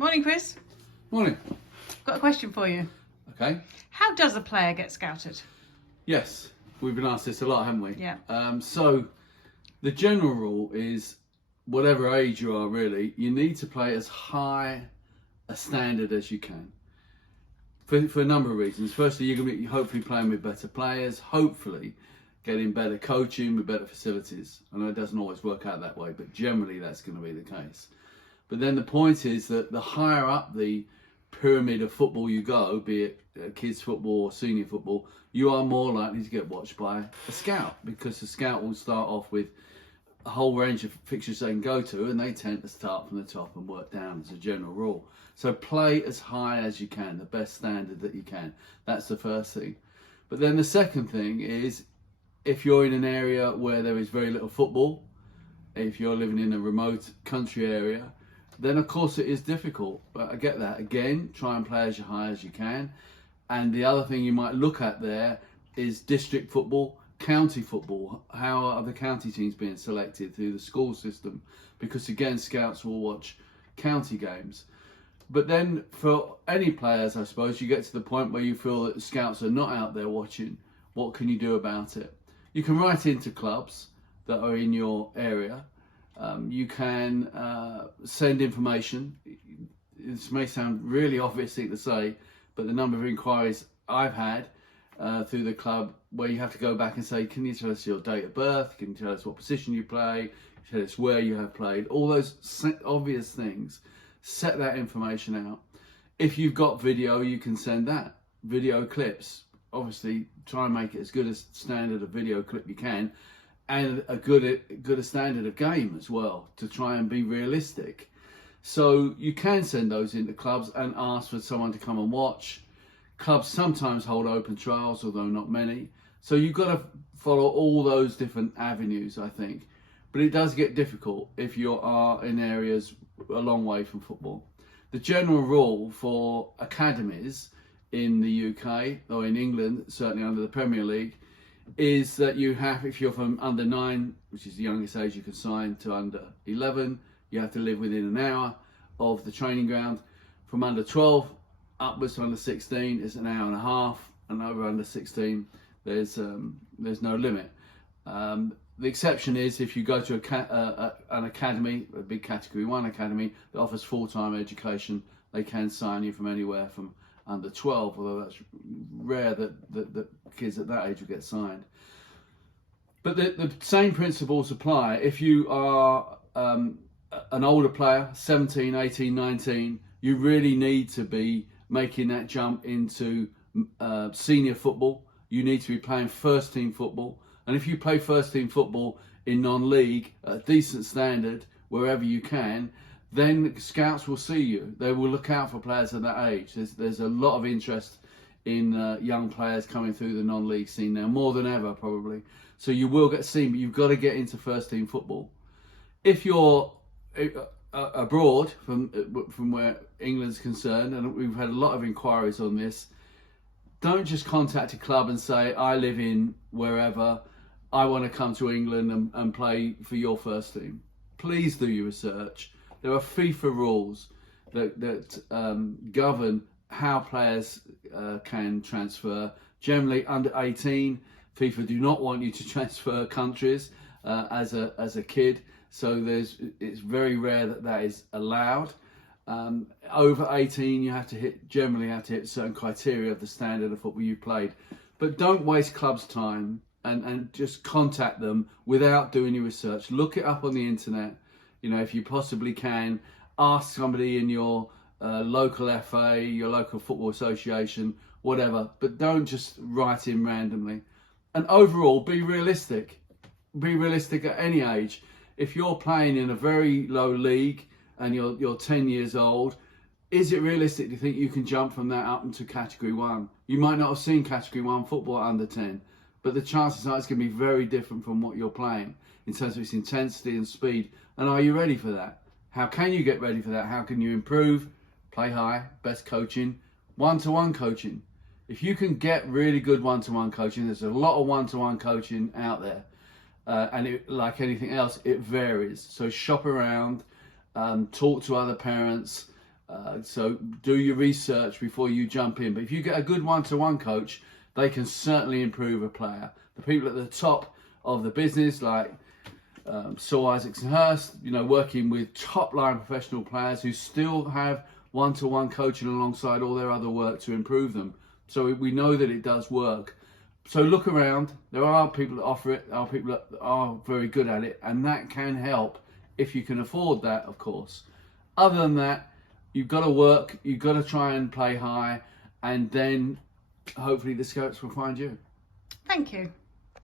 Morning, Chris. Morning. Got a question for you. Okay. How does a player get scouted? Yes, we've been asked this a lot, haven't we? Yeah. So the general rule is, whatever age you are, really, you need to play as high a standard as you can. For a number of reasons. Firstly, you're going to be hopefully playing with better players, hopefully getting better coaching with better facilities. I know it doesn't always work out that way, but generally that's going to be the case. But then the point is that the higher up the pyramid of football you go, be it kids football or senior football, you are more likely to get watched by a scout, because the scout will start off with a whole range of fixtures they can go to, and they tend to start from the top and work down as a general rule. So play as high as you can, the best standard that you can. That's the first thing. But then the second thing is, if you're in an area where there is very little football, if you're living in a remote country area, then of course it is difficult. But I get that. Again, try and play as high as you can. And the other thing you might look at there is district football, county football. How are the county teams being selected through the school system? Because again, scouts will watch county games. But then for any players, I suppose, you get to the point where you feel that the scouts are not out there watching. What can you do about it? You can write into clubs that are in your area. You can send information. This may sound really obvious thing to say, but the number of inquiries I've had through the club where you have to go back and say, can you tell us your date of birth? Can you tell us what position you play? Tell us where you have played? All those obvious things. Set that information out. If you've got video, you can send that. Video clips. Obviously, try and make it as good a standard of video clip you can, and a good a standard of game as well, to try and be realistic. So you can send those into clubs and ask for someone to come and watch. Clubs sometimes hold open trials, although not many. So you've got to follow all those different avenues, I think. But it does get difficult if you are in areas a long way from football. The general rule for academies in the UK, or in England, certainly under the Premier League, is that you have, if you're from under 9, which is the youngest age you can sign, to under 11, you have to live within an hour of the training ground. From under 12 upwards to under 16 is an hour and a half, and over under 16 there's no limit. The exception is if you go to an academy, a big Category 1 academy that offers full-time education, they can sign you from anywhere from under 12, although that's rare that kids at that age will get signed. But the same principles apply. If you are an older player, 17, 18, 19, you really need to be making that jump into senior football. You need to be playing first team football. And if you play first team football in non-league at a decent standard, wherever you can, then scouts will see you. They will look out for players at that age. There's a lot of interest in young players coming through the non-league scene now, more than ever probably. So you will get seen, but you've got to get into first team football. If you're abroad from where England's concerned, and we've had a lot of inquiries on this, don't just contact a club and say, I live in wherever, I want to come to England and play for your first team. Please do your research. There are FIFA rules that govern how players can transfer. Generally, under 18, FIFA do not want you to transfer countries as a kid. So it's very rare that is allowed. Over 18, you generally have to hit certain criteria of the standard of football you've played. But don't waste clubs' time and just contact them without doing your research. Look it up on the internet. You know, if you possibly can, ask somebody in your local FA, your local football association, whatever. But don't just write in randomly. And overall, be realistic. Be realistic at any age. If you're playing in a very low league and you're 10 years old, is it realistic to think you can jump from that up into Category 1? You might not have seen Category 1 football under 10, but the chances are it's going to be very different from what you're playing in terms of its intensity and speed. And are you ready for that? How can you get ready for that? How can you improve? Play high, best coaching, one-to-one coaching. If you can get really good one-to-one coaching, there's a lot of one-to-one coaching out there. And like anything else, it varies. So shop around, talk to other parents, So do your research before you jump in. But if you get a good one-to-one coach, they can certainly improve a player. The people at the top of the business, like Saul Isaacson-Hurst, working with top-line professional players who still have one-to-one coaching alongside all their other work to improve them. So we know that it does work. So look around. There are people that offer it. There are people that are very good at it, and that can help if you can afford that, of course. Other than that, you've got to work. You've got to try and play high, and then hopefully the scouts will find you. Thank you.